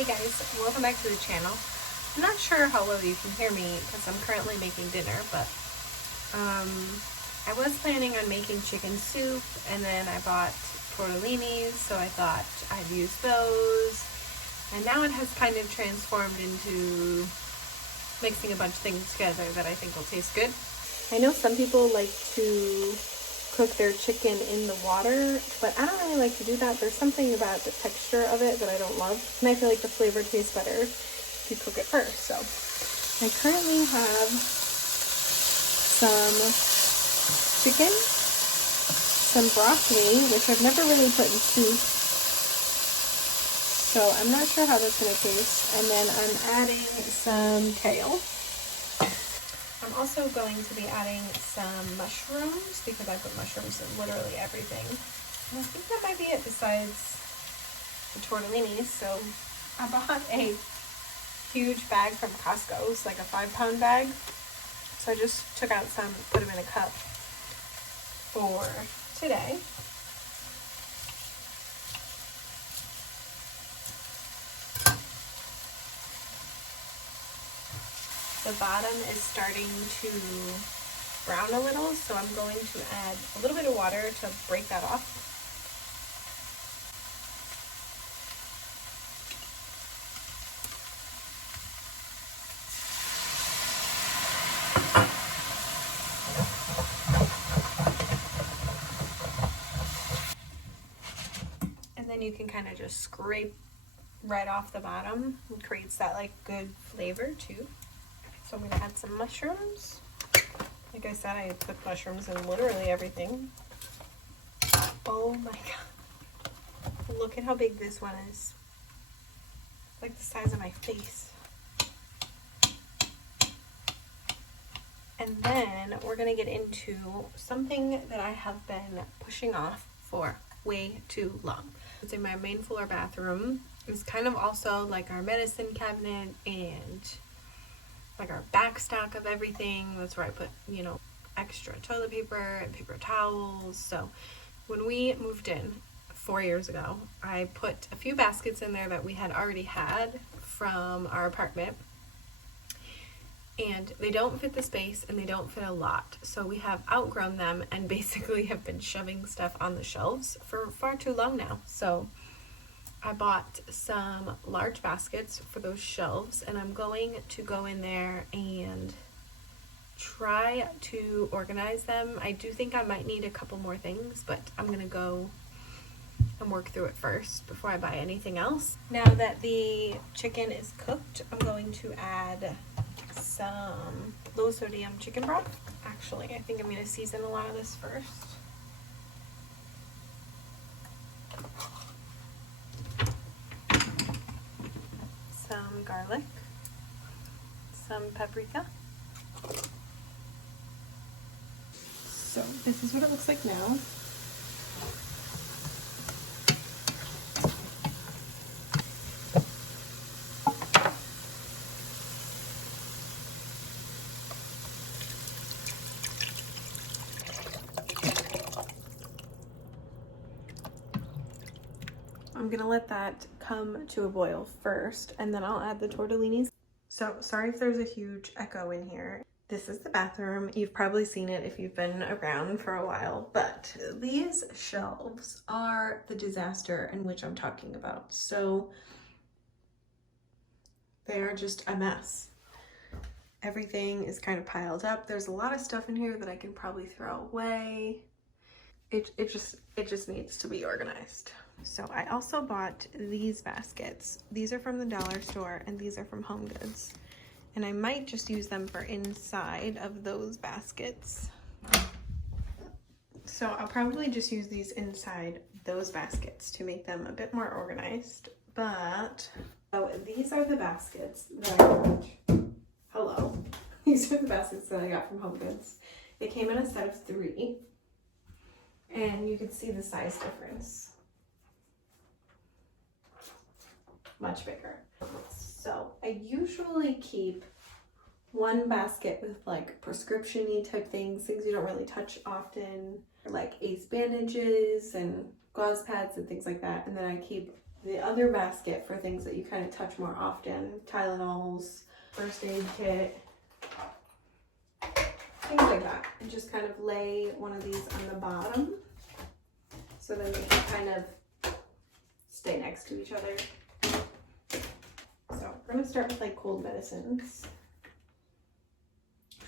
Hey guys, welcome back to the channel. I'm not sure how well you can hear me because I'm currently making dinner, but I was planning on making chicken soup, and then I bought tortellinis, so I thought I'd use those. And now it has kind of transformed into mixing a bunch of things together that I think will taste good. I know some people like to cook their chicken in the water, but I don't really like to do that. There's something about the texture of it that I don't love, and I feel like the flavor tastes better if you cook it first. So I currently have some chicken, some broccoli, which I've never really put in soup, so I'm not sure how that's going to taste, and then I'm adding some kale. I'm also going to be adding some mushrooms because I put mushrooms in literally everything. And I think that might be it besides the tortellinis. So I bought a huge bag from Costco. It's like a 5-pound bag. So I just took out some, put them in a cup for today. The bottom is starting to brown a little, so I'm going to add a little bit of water to break that off. And then you can kind of just scrape right off the bottom. It creates that like good flavor too. So I'm going to add some mushrooms. Like I said, I put mushrooms in literally everything. Oh my god. Look at how big this one is. Like the size of my face. And then we're going to get into something that I have been pushing off for way too long. It's in my main floor bathroom. It's kind of also like our medicine cabinet and like our back stock of everything. That's where I put, you know, extra toilet paper and paper towels. So when we moved in 4 years ago, I put a few baskets in there that we had already had from our apartment, and they don't fit the space and they don't fit a lot. So we have outgrown them and basically have been shoving stuff on the shelves for far too long now. So I bought some large baskets for those shelves, and I'm going to go in there and try to organize them. I do think I might need a couple more things, but I'm going to go and work through it first before I buy anything else. Now that the chicken is cooked, I'm going to add some low sodium chicken broth. Actually, I think I'm going to season a lot of this first. Some garlic, some paprika. So this is what it looks like now. I'm gonna let that come to a boil first, and then I'll add the tortellinis. So sorry if there's a huge echo in here. This is the bathroom. You've probably seen it if you've been around for a while, but these shelves are the disaster in which I'm talking about. So they are just a mess. Everything is kind of piled up. There's a lot of stuff in here that I can probably throw away. It just needs to be organized. So I also bought these baskets. These are from the dollar store and these are from Home Goods. And I might just use them for inside of those baskets. So I'll probably just use these inside those baskets to make them a bit more organized. But so these are the baskets that I got. Hello. These are the baskets that I got from Home Goods. They came in a set of 3. And you can see the size difference. Much bigger. So I usually keep one basket with like prescription-y type things you don't really touch often, like Ace bandages and gauze pads and things like that. And then I keep the other basket for things that you kind of touch more often, Tylenols, first aid kit, things like that. And just kind of lay one of these on the bottom so then they can kind of stay next to each other. So we're gonna start with like cold medicines.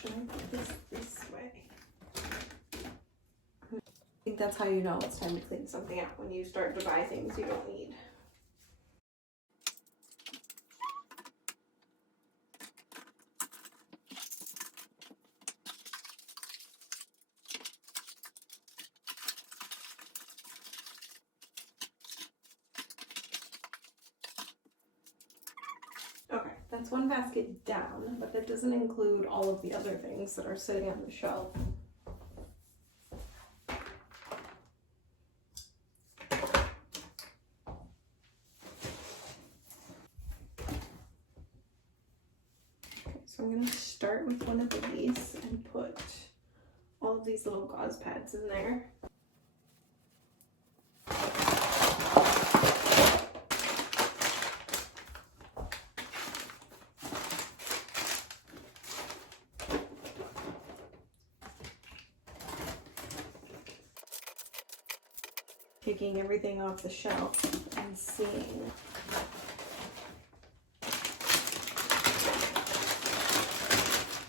Should I put this way? I think that's how you know it's time to clean something out, when you start to buy things you don't need. Okay, that's one basket down, but that doesn't include all of the other things that are sitting on the shelf. Okay, so I'm going to start with one of these and put all of these little gauze pads in there. Taking everything off the shelf and seeing.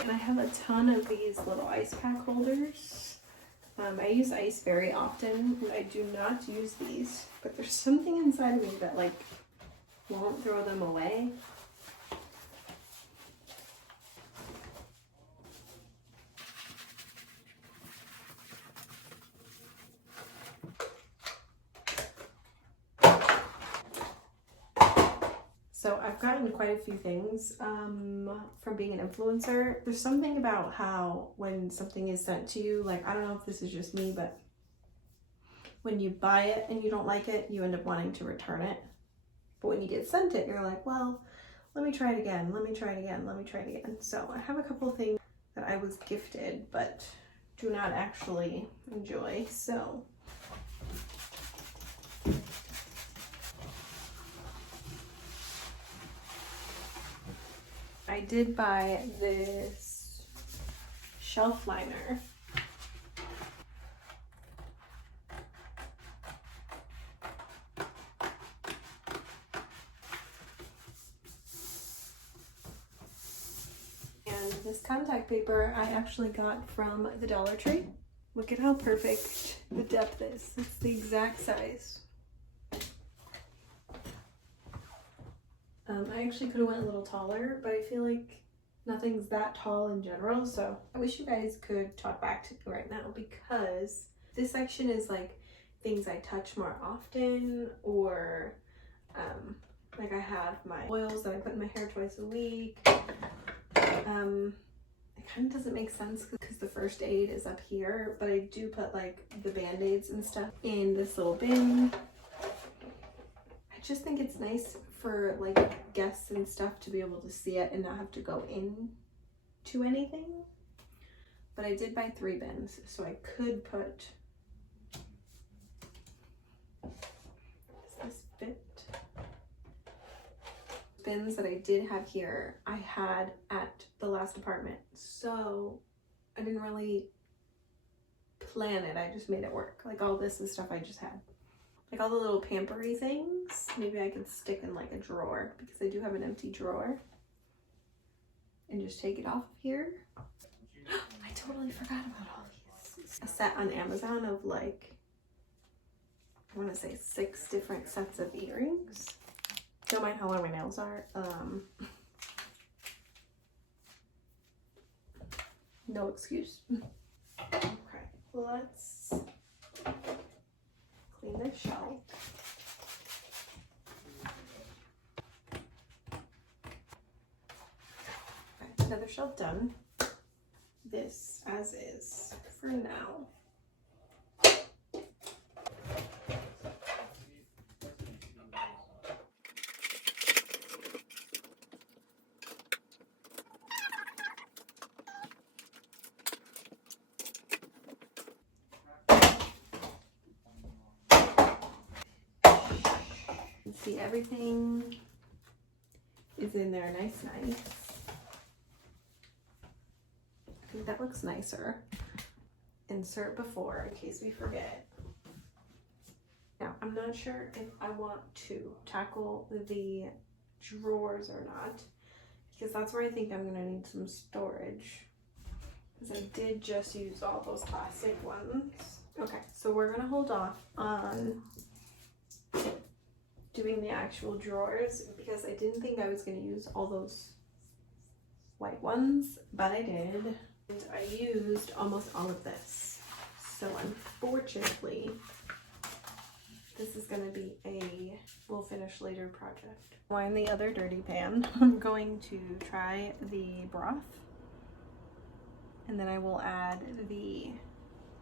And I have a ton of these little ice pack holders. I use ice very often, and I do not use these, but there's something inside of me that like won't throw them away. So I've gotten quite a few things from being an influencer. There's something about how when something is sent to you, like, I don't know if this is just me, but when you buy it and you don't like it, you end up wanting to return it. But when you get sent it, you're like, well, let me try it again, let me try it again, let me try it again. So I have a couple of things that I was gifted but do not actually enjoy. So I did buy this shelf liner. And this contact paper I actually got from the Dollar Tree. Look at how perfect the depth is. It's the exact size. I actually could have went a little taller, but I feel like nothing's that tall in general, so I wish you guys could talk back to me right now, because this section is like things I touch more often, or like I have my oils that I put in my hair twice a week. It kind of doesn't make sense because the first aid is up here, but I do put like the band-aids and stuff in this little bin. I just think it's nice for like guests and stuff to be able to see it and not have to go in to anything. But I did buy 3 bins, so I could put, does this fit? Bins that I did have here, I had at the last apartment, so I didn't really plan it, I just made it work. Like all this is stuff I just had. Like all the little pampery things, maybe I could stick in like a drawer, because I do have an empty drawer. And just take it off of here. I totally forgot about all these. A set on Amazon of like, I want to say 6 different sets of earrings. Don't mind how long my nails are. No excuse. Okay, let's clean this shelf. Okay, another shelf done. This as is for now. See, everything is in there nice. I think that looks nicer. Insert before in case we forget. Now, I'm not sure if I want to tackle the drawers or not, because that's where I think I'm gonna need some storage, because I did just use all those plastic ones. Okay, so we're gonna hold off on doing the actual drawers because I didn't think I was gonna use all those white ones, but I did. And I used almost all of this. So unfortunately, this is gonna be a we'll finish later project. In the other dirty pan, I'm going to try the broth, and then I will add the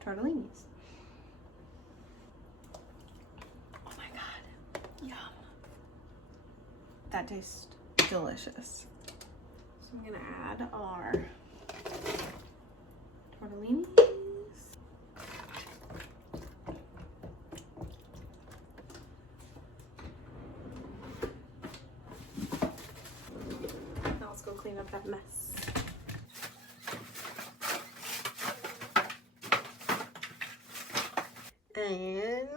tortellinis. Oh my god, yum. That tastes delicious. So I'm gonna add our tortellinis. Now let's go clean up that mess. And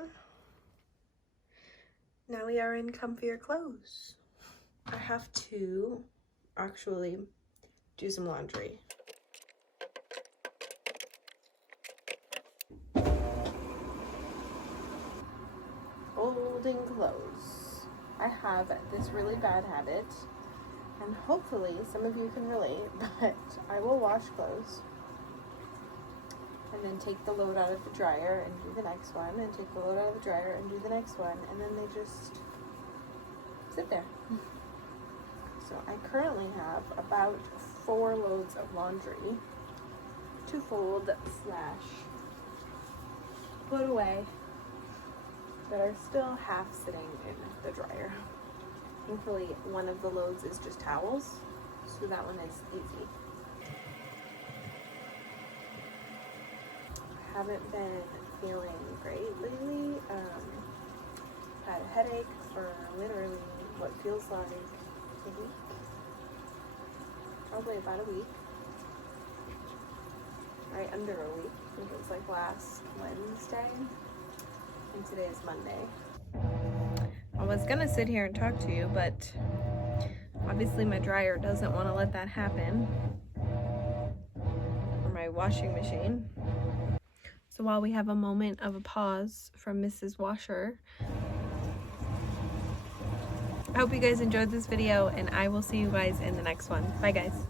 now we are in comfier clothes. I have to actually do some laundry. Folding clothes. I have this really bad habit, and hopefully some of you can relate, but I will wash clothes and then take the load out of the dryer and do the next one, and take the load out of the dryer and do the next one, and then they just sit there. So I currently have about 4 loads of laundry to fold / put away that are still half sitting in the dryer. Thankfully, one of the loads is just towels, so that one is easy. I haven't been feeling great lately. Had a headache for literally what feels like a week. Probably about a week. Right under a week. I think it was like last Wednesday. And today is Monday. I was gonna sit here and talk to you, but obviously my dryer doesn't want to let that happen. Or my washing machine. So while we have a moment of a pause from Mrs. Washer, I hope you guys enjoyed this video, and I will see you guys in the next one. Bye guys.